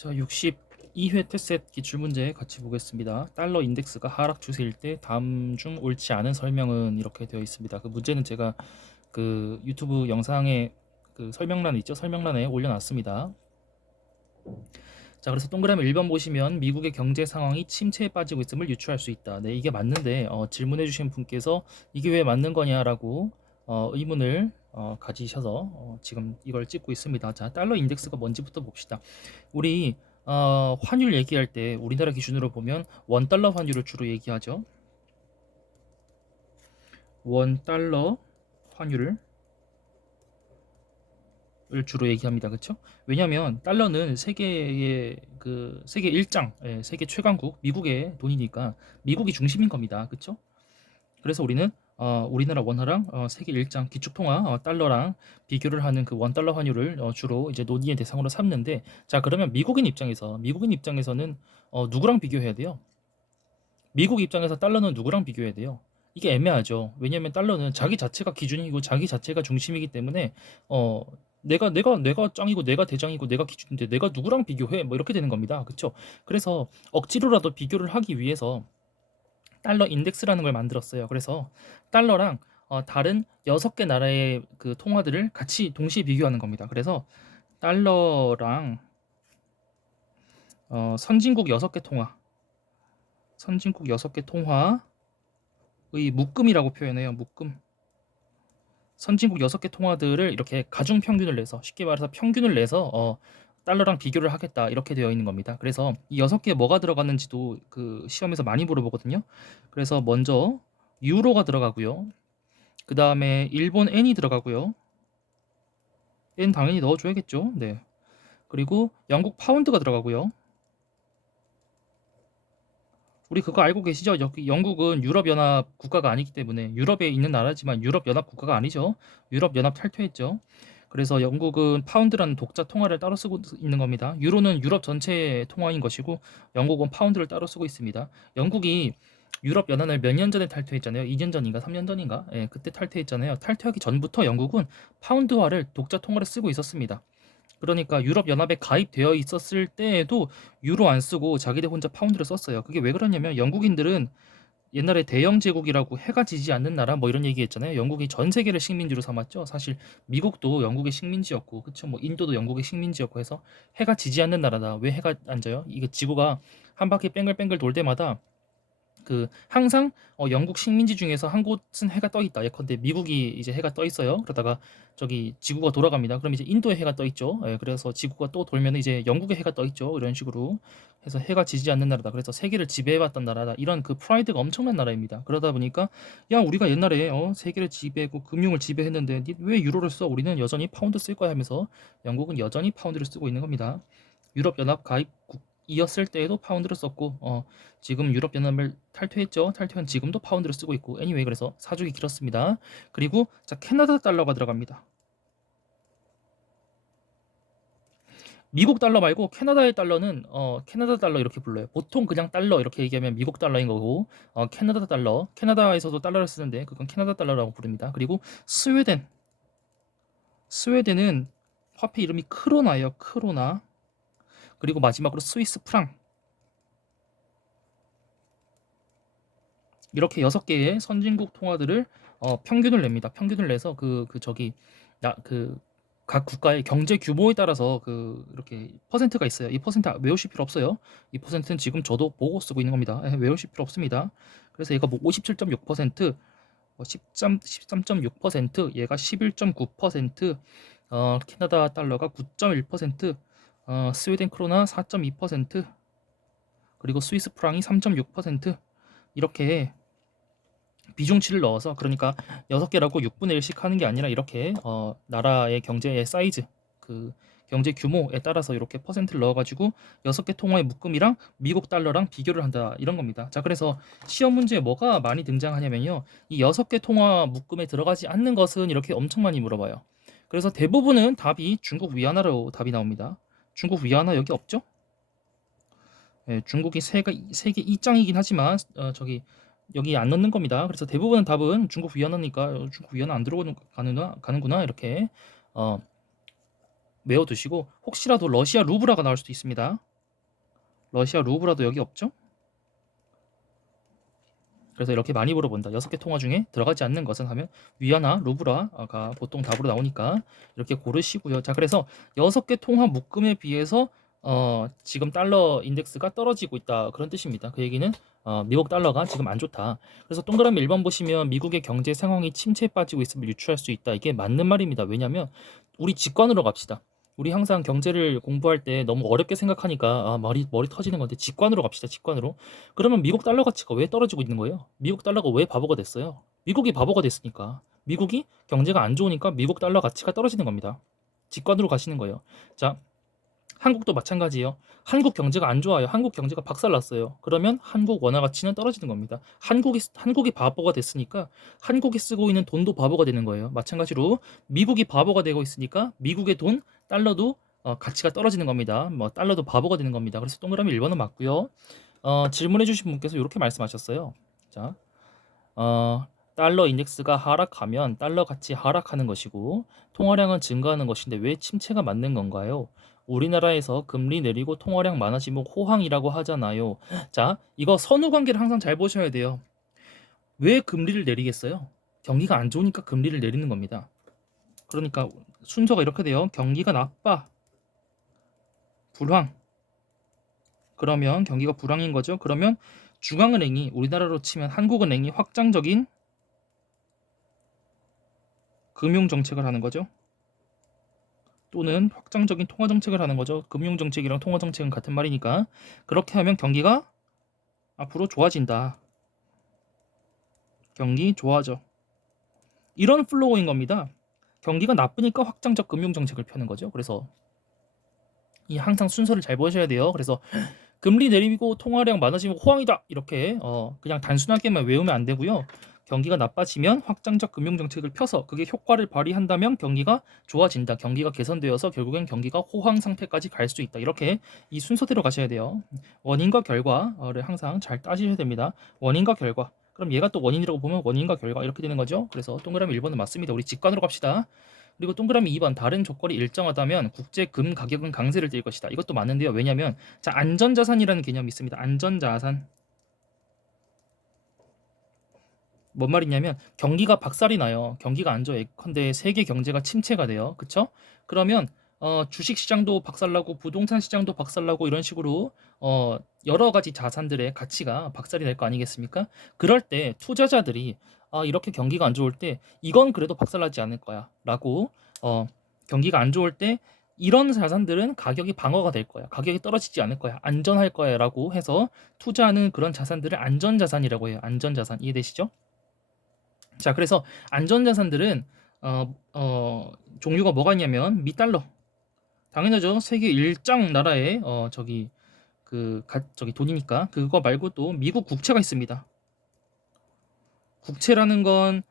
자, 62회 테스트 기출문제 같이 보겠습니다. 달러 인덱스가 하락 추세일 때 다음 중 옳지 않은 설명은 이렇게 되어 있습니다. 그 문제는 제가 그 유튜브 영상에 그 설명란 있죠? 설명란에 올려놨습니다. 자, 그래서 동그라미 1번 보시면 미국의 경제 상황이 침체에 빠지고 있음을 유추할 수 있다. 네, 이게 맞는데 질문해 주신 분께서 이게 왜 맞는 거냐라고 의문을 가지셔서 지금 이걸 찍고 있습니다. 자, 달러 인덱스가 뭔지부터 봅시다. 우리 환율 얘기할 때 우리나라 기준으로 보면 원 달러 환율을 주로 얘기하죠. 원 달러 환율을 주로 얘기합니다. 그렇죠? 왜냐하면 달러는 세계의 그 세계 일장, 세계 최강국 미국의 돈이니까 미국이 중심인 겁니다. 그렇죠? 그래서 우리는 우리나라 원화랑 세계 일장 기축통화 달러랑 비교를 하는 그 원 달러 환율을 주로 이제 논의의 대상으로 삼는데, 자, 그러면 미국인 입장에서는 누구랑 비교해야 돼요? 미국 입장에서 달러는 누구랑 비교해야 돼요? 이게 애매하죠. 왜냐하면 달러는 자기 자체가 기준이고 자기 자체가 중심이기 때문에 어 내가 짱이고 내가 대장이고 내가 기준인데 내가 누구랑 비교해? 뭐 이렇게 되는 겁니다. 그렇죠? 그래서 억지로라도 비교를 하기 위해서 달러 인덱스라는 걸 만들었어요. 그래서 달러랑 다른 6개 나라의 그 통화들을 같이 동시에 비교하는 겁니다. 그래서 달러랑 선진국 6개 통화, 선진국 6개 통화의 묶음이라고 표현해요. 묶음. 선진국 6개 통화들을 이렇게 가중 평균을 내서, 쉽게 말해서 평균을 내서 달러랑 비교를 하겠다, 이렇게 되어 있는 겁니다. 그래서 이 6개에 뭐가 들어갔는지도 그 시험에서 많이 물어보거든요. 그래서 먼저 유로가 들어가고요. 그 다음에 일본 엔이 들어가고요. 엔 당연히 넣어줘야겠죠. 네. 그리고 영국 파운드가 들어가고요. 우리 그거 알고 계시죠? 여기 영국은 유럽연합 국가가 아니기 때문에, 유럽에 있는 나라지만 유럽연합 국가가 아니죠. 유럽연합 탈퇴했죠. 그래서 영국은 파운드라는 독자 통화를 따로 쓰고 있는 겁니다. 유로는 유럽 전체의 통화인 것이고 영국은 파운드를 따로 쓰고 있습니다. 영국이 유럽연합을 몇 년 전에 탈퇴했잖아요. 2년 전인가 3년 전인가? 예, 그때 탈퇴했잖아요. 탈퇴하기 전부터 영국은 파운드화를 독자 통화를 쓰고 있었습니다. 그러니까 유럽연합에 가입되어 있었을 때에도 유로 안 쓰고 자기들 혼자 파운드를 썼어요. 그게 왜 그러냐면 영국인들은 옛날에 대영 제국이라고 해가 지지 않는 나라 뭐 이런 얘기했잖아요. 영국이 전 세계를 식민지로 삼았죠. 사실 미국도 영국의 식민지였고, 그쵸? 뭐 인도도 영국의 식민지였고 해서 해가 지지 않는 나라다. 왜 해가 안 져요? 이게 지구가 한 바퀴 뺑글뺑글 돌 때마다 그 항상 영국 식민지 중에서 한 곳은 해가 떠 있다. 예컨대 미국이 이제 해가 떠 있어요. 그러다가 저기 지구가 돌아갑니다. 그럼 이제 인도에 해가 떠 있죠. 예, 그래서 지구가 또 돌면 이제 영국에 해가 떠 있죠. 이런 식으로 해서 해가 지지 않는 나라다. 그래서 세계를 지배해왔던 나라다. 이런 그 프라이드가 엄청난 나라입니다. 그러다 보니까 야, 우리가 옛날에 세계를 지배했고 금융을 지배했는데 왜 유로를 써? 우리는 여전히 파운드 쓸 거야 하면서 영국은 여전히 파운드를 쓰고 있는 겁니다. 유럽연합 가입국이었을 때에도 파운드를 썼고 지금 유럽연합을 탈퇴했죠. 탈퇴한 지금도 파운드를 쓰고 있고, anyway, 그래서 사족이 길었습니다. 그리고 자, 캐나다 달러가 들어갑니다. 미국 달러 말고 캐나다의 달러는 캐나다 달러 이렇게 불러요. 보통 그냥 달러 이렇게 얘기하면 미국 달러인 거고, 캐나다 달러, 캐나다에서도 달러를 쓰는데 그건 캐나다 달러라고 부릅니다. 그리고 스웨덴은 화폐 이름이 크로나예요. 크로나. 그리고 마지막으로 스위스 프랑. 이렇게 6개의 선진국 통화들을 평균을 냅니다. 평균을 내서 저기 그 각 국가의 경제 규모에 따라서 그 이렇게 퍼센트가 있어요. 이 퍼센트 외우실 필요 없어요. 이 퍼센트는 지금 저도 보고 쓰고 있는 겁니다. 외우실 필요 없습니다. 그래서 얘가 뭐 57.6%, 13.6%, 얘가 11.9%, 캐나다 달러가 9.1%, 스웨덴 크로나 4.2%, 그리고 스위스 프랑이 3.6%, 이렇게 비중치를 넣어서, 그러니까 6개라고 6분의 1씩 하는 게 아니라 이렇게 나라의 경제의 사이즈, 그 경제 규모에 따라서 이렇게 퍼센트를 넣어가지고 6개 통화의 묶음이랑 미국 달러랑 비교를 한다, 이런 겁니다. 자, 그래서 시험 문제에 뭐가 많이 등장하냐면요, 이 6개 통화 묶음에 들어가지 않는 것은 이렇게 엄청 많이 물어봐요. 그래서 대부분은 답이 중국 위안화로 답이 나옵니다. 중국 위안화 여기 없죠? 예, 중국이 세계 2장이긴 하지만 저기 여기 안 넣는 겁니다. 그래서 대부분 답은 중국 위안화니까 중국 위안화 안 들어가는 가는구나 이렇게 어, 외워두시고, 혹시라도 러시아 루블화가 나올 수도 있습니다. 러시아 루블라도 여기 없죠? 그래서 이렇게 많이 물어본다. 6개 통화 중에 들어가지 않는 것은 하면 위안화, 루브라가 보통 답으로 나오니까 이렇게 고르시고요. 자, 그래서 6개 통화 묶음에 비해서 지금 달러 인덱스가 떨어지고 있다. 그런 뜻입니다. 그 얘기는 미국 달러가 지금 안 좋다. 그래서 동그라미 1번 보시면 미국의 경제 상황이 침체에 빠지고 있음을 유추할 수 있다. 이게 맞는 말입니다. 왜냐하면 우리 직관으로 갑시다. 우리 항상 경제를 공부할 때 너무 어렵게 생각하니까 머리 터지는 건데 직관으로 갑시다. 직관으로. 그러면 미국 달러 가치가 왜 떨어지고 있는 거예요? 미국 달러가 왜 바보가 됐어요? 미국이 바보가 됐으니까. 미국이 경제가 안 좋으니까 미국 달러 가치가 떨어지는 겁니다. 직관으로 가시는 거예요. 자, 한국도 마찬가지예요. 한국 경제가 안 좋아요. 한국 경제가 박살났어요. 그러면 한국 원화 가치는 떨어지는 겁니다. 한국이 바보가 됐으니까 한국이 쓰고 있는 돈도 바보가 되는 거예요. 마찬가지로 미국이 바보가 되고 있으니까 미국의 돈, 달러도 가치가 떨어지는 겁니다. 뭐 달러도 바보가 되는 겁니다. 그래서 동그라미 1번은 맞고요. 질문해 주신 분께서 이렇게 말씀하셨어요. 자, 달러 인덱스가 하락하면 달러 가치 하락하는 것이고 통화량은 증가하는 것인데 왜 침체가 맞는 건가요? 우리나라에서 금리 내리고 통화량 많아지면 호황이라고 하잖아요. 자, 이거 선후 관계를 항상 잘 보셔야 돼요. 왜 금리를 내리겠어요? 경기가 안 좋으니까 금리를 내리는 겁니다. 그러니까 순서가 이렇게 돼요. 경기가 나빠, 불황. 그러면 경기가 불황인 거죠. 그러면 중앙은행이 우리나라로 치면 한국은행이 확장적인 금융 정책을 하는 거죠. 또는 확장적인 통화 정책을 하는 거죠. 금융 정책이랑 통화 정책은 같은 말이니까. 그렇게 하면 경기가 앞으로 좋아진다. 경기 좋아져. 이런 플로우인 겁니다. 경기가 나쁘니까 확장적 금융 정책을 펴는 거죠. 그래서 이 항상 순서를 잘 보셔야 돼요. 그래서 금리 내리고 통화량 많아지면 호황이다. 이렇게 그냥 단순하게만 외우면 안 되고요. 경기가 나빠지면 확장적 금융 정책을 펴서 그게 효과를 발휘한다면 경기가 좋아진다. 경기가 개선되어서 결국엔 경기가 호황 상태까지 갈 수 있다. 이렇게 이 순서대로 가셔야 돼요. 원인과 결과를 항상 잘 따지셔야 됩니다. 원인과 결과. 그럼 얘가 또 원인이라고 보면 원인과 결과 이렇게 되는 거죠. 그래서 동그라미 1번은 맞습니다. 우리 직관으로 갑시다. 그리고 동그라미 2번 다른 조건이 일정하다면 국제 금 가격은 강세를 띨 것이다. 이것도 맞는데요. 왜냐하면 자, 안전자산이라는 개념이 있습니다. 안전자산. 뭔 말이냐면 경기가 박살이 나요. 경기가 안 좋아. 예컨대 세계 경제가 침체가 돼요. 그쵸? 그러면 주식 시장도 박살나고 부동산 시장도 박살나고 이런 식으로 여러 가지 자산들의 가치가 박살이 날 거 아니겠습니까? 그럴 때 투자자들이 이렇게 경기가 안 좋을 때 이건 그래도 박살나지 않을 거야라고 경기가 안 좋을 때 이런 자산들은 가격이 방어가 될 거야. 가격이 떨어지지 않을 거야. 안전할 거야라고 해서 투자하는 그런 자산들을 안전자산이라고 해요. 안전자산 이해되시죠? 자, 그래서 안전자산들은 종류가 뭐가 있냐면 미달러. 당연하죠. 세계 일장 나라의 저기 돈이니까 그거 말고 또 미국 국채가 있습니다. 국채라는 건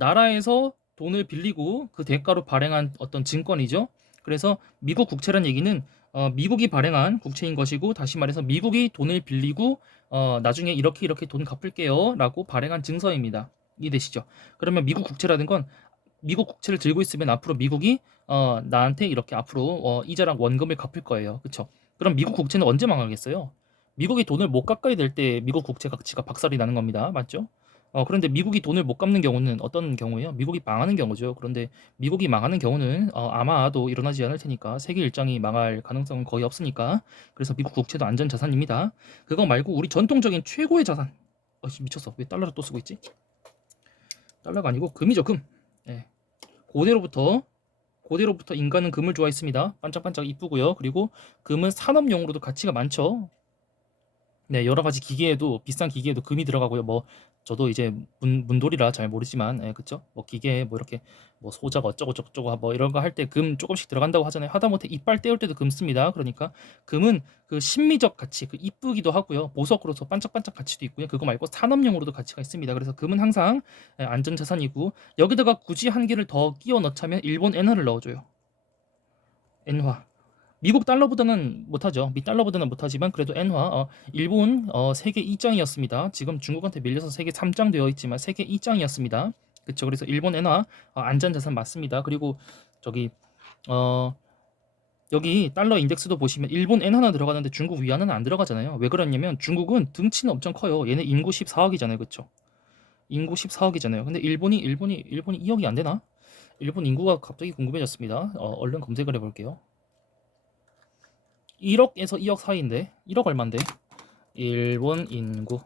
나라에서 돈을 빌리고 그 대가로 발행한 어떤 증권이죠. 그래서 미국 국채란 얘기는 미국이 발행한 국채인 것이고 다시 말해서 미국이 돈을 빌리고 나중에 이렇게 돈 갚을게요라고 발행한 증서입니다. 이해되시죠? 그러면 미국 국채라는 건 미국 국채를 들고 있으면 앞으로 미국이 나한테 이렇게 앞으로 이자랑 원금을 갚을 거예요. 그렇죠? 그럼 미국 국채는 언제 망하겠어요? 미국이 돈을 못 갚아야 될 때 미국 국채 가치가 박살이 나는 겁니다. 맞죠? 그런데 미국이 돈을 못 갚는 경우는 어떤 경우예요? 미국이 망하는 경우죠. 그런데 미국이 망하는 경우는 아마도 일어나지 않을 테니까 세계 일장이 망할 가능성은 거의 없으니까 그래서 미국 국채도 안전 자산입니다. 그거 말고 우리 전통적인 최고의 자산. 미쳤어. 왜 달러를 또 쓰고 있지? 달러가 아니고 금이죠, 금. 예. 고대로부터 인간은 금을 좋아했습니다. 반짝반짝 이쁘고요. 그리고 금은 산업용으로도 가치가 많죠. 네, 여러 가지 기계에도 비싼 기계에도 금이 들어가고요. 뭐 저도 이제 문돌이라 잘 모르지만, 그쵸? 뭐 기계에 뭐 이렇게 뭐 소자가 어쩌고 저쩌고 뭐 이런 거 할 때 금 조금씩 들어간다고 하잖아요. 하다못해 이빨 떼울 때도 금 씁니다. 그러니까 금은 그 심미적 가치, 그 이쁘기도 하고요. 보석으로서 반짝반짝 가치도 있고요. 그거 말고 산업용으로도 가치가 있습니다. 그래서 금은 항상 안전자산이고 여기다가 굳이 한 개를 더 끼워 넣자면 일본 엔화를 넣어줘요. 엔화. 미국 달러보다는 못하죠. 미 달러보다는 못하지만 그래도 엔화, 일본 세계 2장이었습니다. 지금 중국한테 밀려서 세계 3장 되어 있지만 세계 2장이었습니다. 그렇죠. 그래서 일본 엔화 안전자산 맞습니다. 그리고 저기 어, 여기 달러 인덱스도 보시면 일본 엔 하나 들어가는데 중국 위안은 안 들어가잖아요. 왜 그러냐면 중국은 등치는 엄청 커요. 얘네 인구 14억이잖아요. 그쵸? 인구 14억이잖아요. 근데 일본이 2억이 안 되나? 일본 인구가 갑자기 궁금해졌습니다. 얼른 검색을 해볼게요. 1억에서 2억 사이인데 1억 얼만데? 일본 인구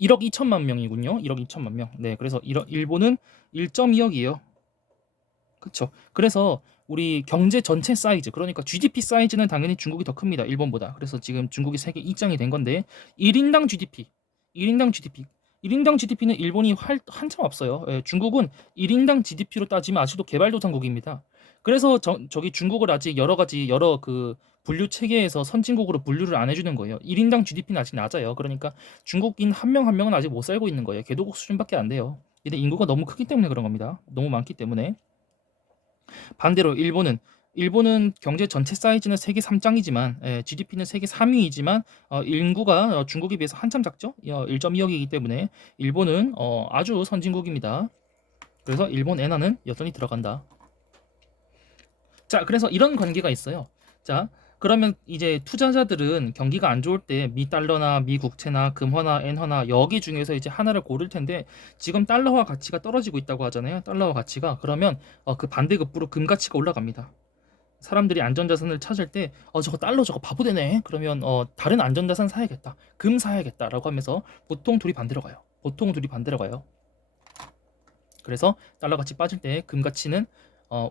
1억 2천만 명이군요. 1억 2천만 명. 네, 그래서 일본은 1.2억이에요. 그쵸? 그래서 우리 경제 전체 사이즈, 그러니까 GDP 사이즈는 당연히 중국이 더 큽니다. 일본보다. 그래서 지금 중국이 세계 2장이 된 건데 1인당 GDP, 1인당 GDP, 1인당 GDP는 일본이 한참 앞서요. 예, 중국은 1인당 GDP로 따지면 아직도 개발도상국입니다. 그래서 저기 중국을 아직 여러 그 분류 체계에서 선진국으로 분류를 안 해주는 거예요. 1인당 GDP는 아직 낮아요. 그러니까 중국인 한 명 한 명은 아직 못 살고 있는 거예요. 개도국 수준밖에 안 돼요. 근데 인구가 너무 크기 때문에 그런 겁니다. 너무 많기 때문에. 반대로 일본은 경제 전체 사이즈는 세계 3장이지만 GDP는 세계 3위이지만 인구가 중국에 비해서 한참 작죠. 1.2억이기 때문에 일본은 아주 선진국입니다. 그래서 일본 엔화는 여전히 들어간다. 자, 그래서 이런 관계가 있어요. 자, 그러면 이제 투자자들은 경기가 안 좋을 때 미 달러나 미 국채나 금화나 엔화나 여기 중에서 이제 하나를 고를 텐데 지금 달러화 가치가 떨어지고 있다고 하잖아요. 달러화 가치가. 그러면 그 반대급부로 금 가치가 올라갑니다. 사람들이 안전자산을 찾을 때 저거 달러 저거 바보 되네. 그러면 다른 안전자산 사야겠다. 금 사야겠다라고 하면서 보통 둘이 반대로 가요. 보통 둘이 반대로 가요. 그래서 달러 가치 빠질 때 금 가치는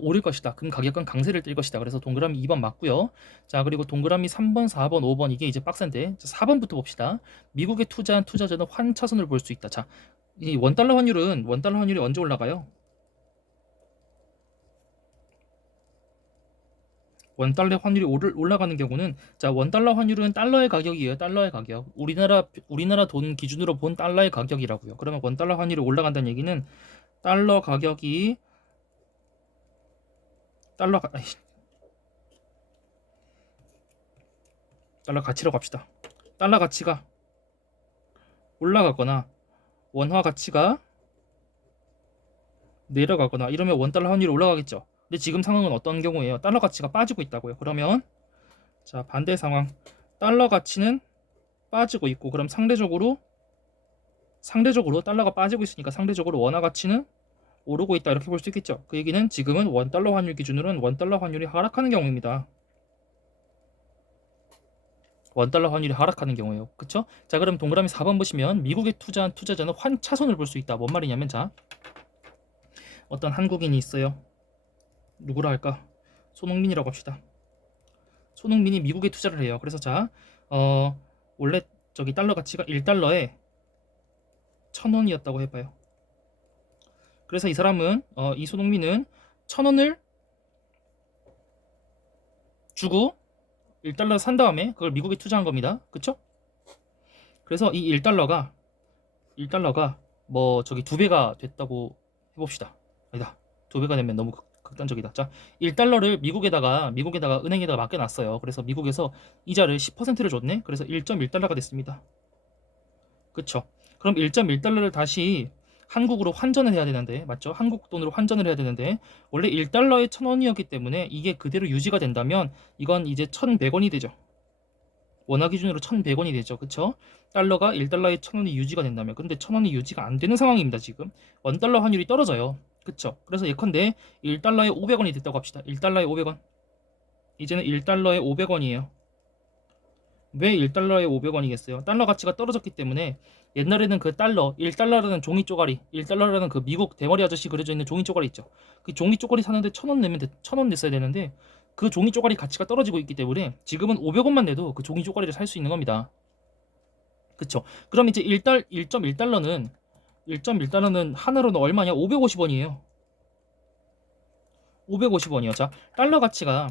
오를 것이다. 금 가격은 강세를 띨 것이다. 그래서 동그라미 2번 맞고요. 자, 그리고 동그라미 3번, 4번, 5번 이게 이제 빡센데 4번부터 봅시다. 미국에 투자한 투자자는 환차손을 볼 수 있다. 자, 이 원달러 환율이 언제 올라가요? 원달러 환율이 올라가는 경우는 자, 원달러 환율은 달러의 가격이에요. 달러의 가격. 우리나라 돈 기준으로 본 달러의 가격이라고요. 그러면 원달러 환율이 올라간다는 얘기는 달러 가격이 달러 가치로 갑시다. 달러 가치가 올라가거나 원화 가치가 내려가거나 이러면 원달러 환율이 올라가겠죠. 근데 지금 상황은 어떤 경우예요? 달러 가치가 빠지고 있다고요. 그러면 자, 반대 상황. 달러 가치는 빠지고 있고 그럼 상대적으로 달러가 빠지고 있으니까 상대적으로 원화 가치는 오르고 있다 이렇게 볼 수 있겠죠. 그 얘기는 지금은 원달러 환율 기준으로는 원달러 환율이 하락하는 경우입니다. 원달러 환율이 하락하는 경우에요. 그쵸? 자, 그럼 동그라미 4번 보시면 미국에 투자한 투자자는 환차손을 볼 수 있다. 뭔 말이냐면 자, 어떤 한국인이 있어요. 누구라 할까? 손흥민이라고 합시다. 손흥민이 미국에 투자를 해요. 그래서 자, 원래 저기 달러 가치가 1달러에 1,000원이었다고 해봐요. 그래서 이 사람은 이 손흥민은 1,000원을 주고 1달러 산 다음에 그걸 미국에 투자한 겁니다. 그쵸? 그래서 이 1달러가 뭐 저기 2배가 됐다고 해봅시다. 아니다. 2배가 되면 너무 극단적이다. 자, 1달러를 미국에다가 은행에다가 맡겨놨어요. 그래서 미국에서 이자를 10%를 줬네. 그래서 1.1달러가 됐습니다. 그쵸? 그럼 1.1달러를 다시 한국으로 환전을 해야 되는데, 맞죠? 한국 돈으로 환전을 해야 되는데 원래 1달러에 1,000원이었기 때문에 이게 그대로 유지가 된다면 이건 이제 1,100원이 되죠. 원화 기준으로 1,100원이 되죠. 그쵸? 달러가 1달러에 1,000원이 유지가 된다면. 근데 1,000원이 유지가 안 되는 상황입니다. 지금 원달러 환율이 떨어져요. 그쵸? 그래서 예컨대 1달러에 500원이 됐다고 합시다. 1달러에 500원. 이제는 1달러에 500원이에요. 왜 1달러에 500원이겠어요? 달러 가치가 떨어졌기 때문에. 옛날에는 그 달러, 1달러라는 종이 쪼가리, 1달러라는 그 미국 대머리 아저씨 그려져 있는 종이 쪼가리 있죠. 그 종이 쪼가리 사는데 1,000원 내면 1,000원 냈어야 되는데 그 종이 쪼가리 가치가 떨어지고 있기 때문에 지금은 500원만 내도 그 종이 쪼가리를 살 수 있는 겁니다. 그쵸? 그럼 이제 1.1달러는 하나로는 얼마냐? 550원이에요. 550원이요. 자, 달러 가치가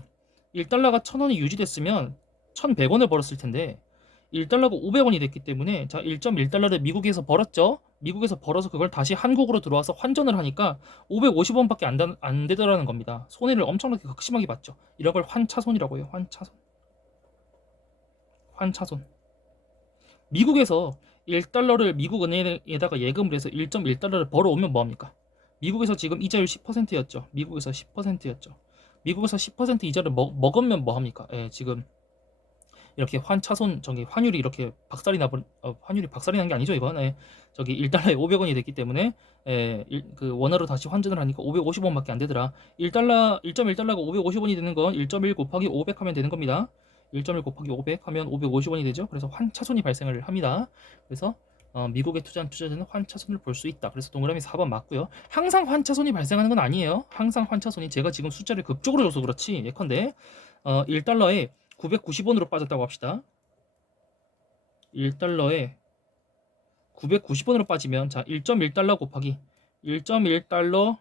1달러가 1,000원이 유지됐으면 1,100원을 벌었을 텐데 1달러가 500원이 됐기 때문에 자, 1.1달러를 미국에서 벌었죠. 미국에서 벌어서 그걸 다시 한국으로 들어와서 환전을 하니까 550원밖에 안 되더라는 겁니다. 손해를 엄청나게 극심하게 봤죠. 이런 걸 환차손이라고 해요. 환차손. 미국에서 1달러를 미국 은행에다가 예금을 해서 1.1달러를 벌어오면 뭐합니까? 미국에서 지금 이자율 10%였죠. 미국에서 10%였죠. 미국에서 10% 이자를 먹으면 뭐 합니까? 예, 지금 이렇게 환차손 저기 환율이 이렇게 환율이 박살이 난 게 아니죠 이건. 예, 저기 1달러에 500원이 됐기 때문에 그 원화로 다시 환전을 하니까 550원밖에 안 되더라. 1달러 1.1달러가 550원이 되는 건 1.1 곱하기 500 하면 되는 겁니다. 1.1 곱하기 500 하면 550원이 되죠. 그래서 환차손이 발생을 합니다. 그래서 미국에 투자한 투자자는 환차손을 볼 수 있다. 그래서 동그라미 4번 맞고요. 항상 환차손이 발생하는 건 아니에요. 항상 환차손이 제가 지금 숫자를 극적으로 줘서 그렇지 예컨대 1달러에 990원으로 빠졌다고 합시다. 1달러에 990원으로 빠지면 자 1.1달러 곱하기 1.1달러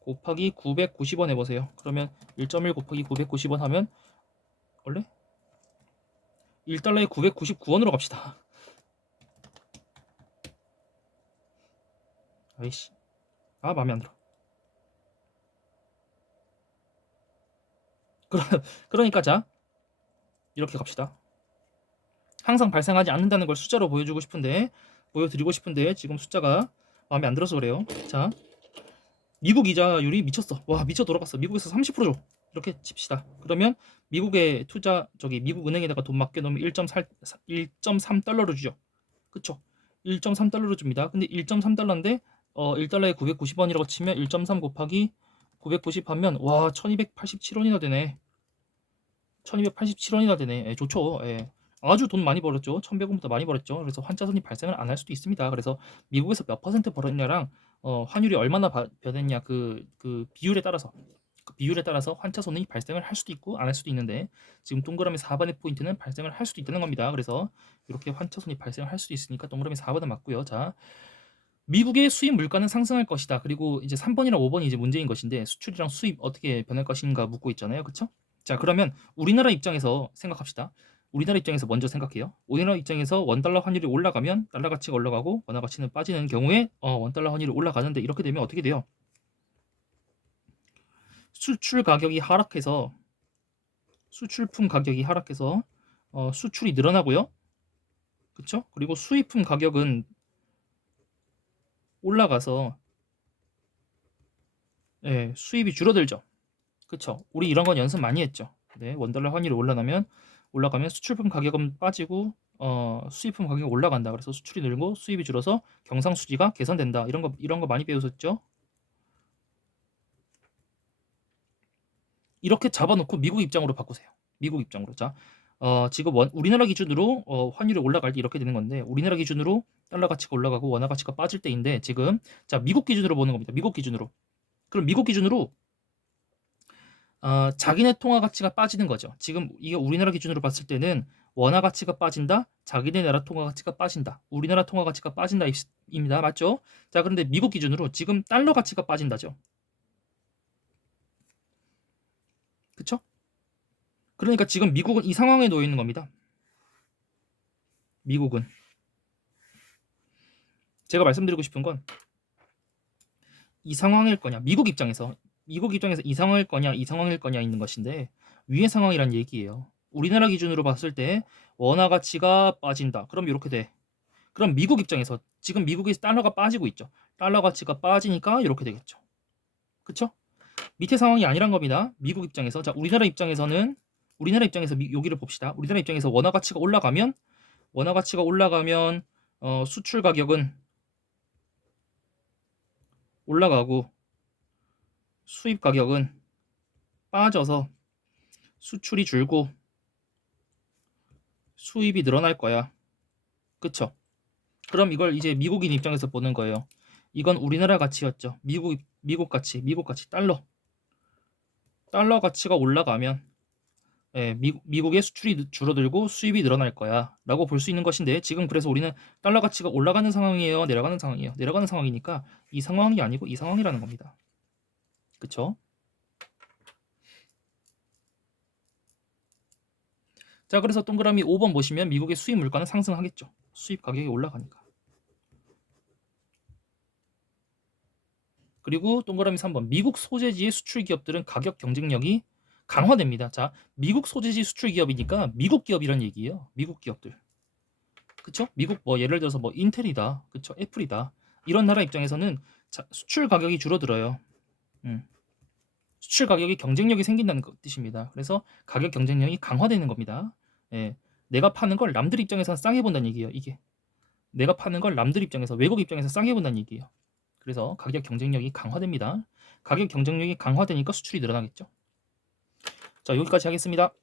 곱하기 990원 해보세요. 그러면 1.1 곱하기 990원 하면 원래 1달러에 999원으로 갑시다. 아이씨, 마음에 안 들어. 그러니까 자 이렇게 갑시다. 항상 발생하지 않는다는 걸 숫자로 보여드리고 싶은데 지금 숫자가 마음에 안 들어서 그래요. 자, 미국 이자율이 미쳤어. 와, 미쳐 돌아갔어. 미국에서 30% 줘. 이렇게 칩시다. 그러면 미국의 미국 은행에다가 돈 맡겨놓으면 1.3달러로 주죠. 그쵸? 1.3달러로 줍니다. 근데 1.3달러인데 1달러에 990원이라고 치면 1.3 곱하기 990 하면 와, 1287원이나 되네. 1287원이나 되네. 예, 좋죠. 예. 아주 돈 많이 벌었죠. 1100원부터 많이 벌었죠. 그래서 환차손이 발생을 안 할 수도 있습니다. 그래서 미국에서 몇 퍼센트 벌었냐랑 환율이 얼마나 변했냐 그 비율에 따라서 환차손이 발생을 할 수도 있고 안 할 수도 있는데 지금 동그라미 4번의 포인트는 발생을 할 수도 있다는 겁니다. 그래서 이렇게 환차손이 발생을 할 수도 있으니까 동그라미 4번은 맞고요. 자, 미국의 수입 물가는 상승할 것이다. 그리고 이제 3번이랑 5번이 이제 문제인 것인데 수출이랑 수입 어떻게 변할 것인가 묻고 있잖아요. 그렇죠? 자, 그러면 우리나라 입장에서 생각합시다. 우리나라 입장에서 먼저 생각해요. 우리나라 입장에서 원달러 환율이 올라가면 달러 가치가 올라가고 원화 가치는 빠지는 경우에 원달러 환율이 올라가는데 이렇게 되면 어떻게 돼요? 수출 가격이 하락해서 수출품 가격이 하락해서 수출이 늘어나고요. 그렇죠? 그리고 수입품 가격은 올라가서 수입이 줄어들죠. 그쵸. 우리 이런 건 연습 많이 했죠. 네, 원달러 환율이 올라가면 수출품 가격은 빠지고 수입품 가격이 올라간다. 그래서 수출이 늘고 수입이 줄어서 경상수지가 개선된다. 이런 거 많이 배우셨죠? 이렇게 잡아놓고 미국 입장으로 바꾸세요. 미국 입장으로. 자, 지금 우리나라 기준으로 환율이 올라갈 때 이렇게 되는 건데 우리나라 기준으로 달러 가치가 올라가고 원화 가치가 빠질 때인데 지금 자 미국 기준으로 보는 겁니다. 미국 기준으로. 그럼 미국 기준으로 자기네 통화 가치가 빠지는 거죠. 지금 이게 우리나라 기준으로 봤을 때는 원화 가치가 빠진다, 자기네 나라 통화 가치가 빠진다, 우리나라 통화 가치가 빠진다 입니다. 맞죠? 자, 그런데 미국 기준으로 지금 달러 가치가 빠진다죠. 그쵸? 그러니까 지금 미국은 이 상황에 놓여 있는 겁니다. 미국은 제가 말씀드리고 싶은 건 이 상황일 거냐, 미국 입장에서 이 상황일 거냐, 이 상황일 거냐 있는 것인데 위의 상황이란 얘기예요. 우리나라 기준으로 봤을 때 원화 가치가 빠진다. 그럼 이렇게 돼. 그럼 미국 입장에서 지금 미국에서 달러가 빠지고 있죠. 달러 가치가 빠지니까 이렇게 되겠죠. 그쵸? 밑에 상황이 아니란 겁니다. 미국 입장에서. 자, 우리나라 입장에서 여기를 봅시다. 우리나라 입장에서 원화 가치가 올라가면 수출 가격은 올라가고 수입 가격은 빠져서 수출이 줄고 수입이 늘어날 거야. 그쵸? 그럼 이걸 이제 미국인 입장에서 보는 거예요. 이건 우리나라 가치였죠. 미국 가치 달러 가치가 올라가면 미국의 수출이 줄어들고 수입이 늘어날 거야 라고 볼 수 있는 것인데 지금 그래서 우리는 달러 가치가 올라가는 상황이에요, 내려가는 상황이에요? 내려가는 상황이니까 이 상황이 아니고 이 상황이라는 겁니다. 그쵸? 자, 그래서 동그라미 5번 보시면 미국의 수입 물가는 상승하겠죠. 수입 가격이 올라가니까. 그리고 동그라미 3번 미국 소재지의 수출 기업들은 가격 경쟁력이 강화됩니다. 자, 미국 소재지 수출 기업이니까 미국 기업이란 얘기예요. 미국 기업들. 그쵸? 미국 뭐 예를 들어서 뭐 인텔이다. 그쵸? 애플이다. 이런 나라 입장에서는 수출 가격이 줄어들어요. 음. 수출 가격이 경쟁력이 생긴다는 뜻입니다. 그래서 가격 경쟁력이 강화되는 겁니다. 예. 내가 파는 걸 남들 입장에서 싸게 본다는 얘기예요. 이게. 내가 파는 걸 남들 입장에서 외국 입장에서 싸게 본다는 얘기예요. 그래서 가격 경쟁력이 강화됩니다. 가격 경쟁력이 강화되니까 수출이 늘어나겠죠. 자, 여기까지 하겠습니다.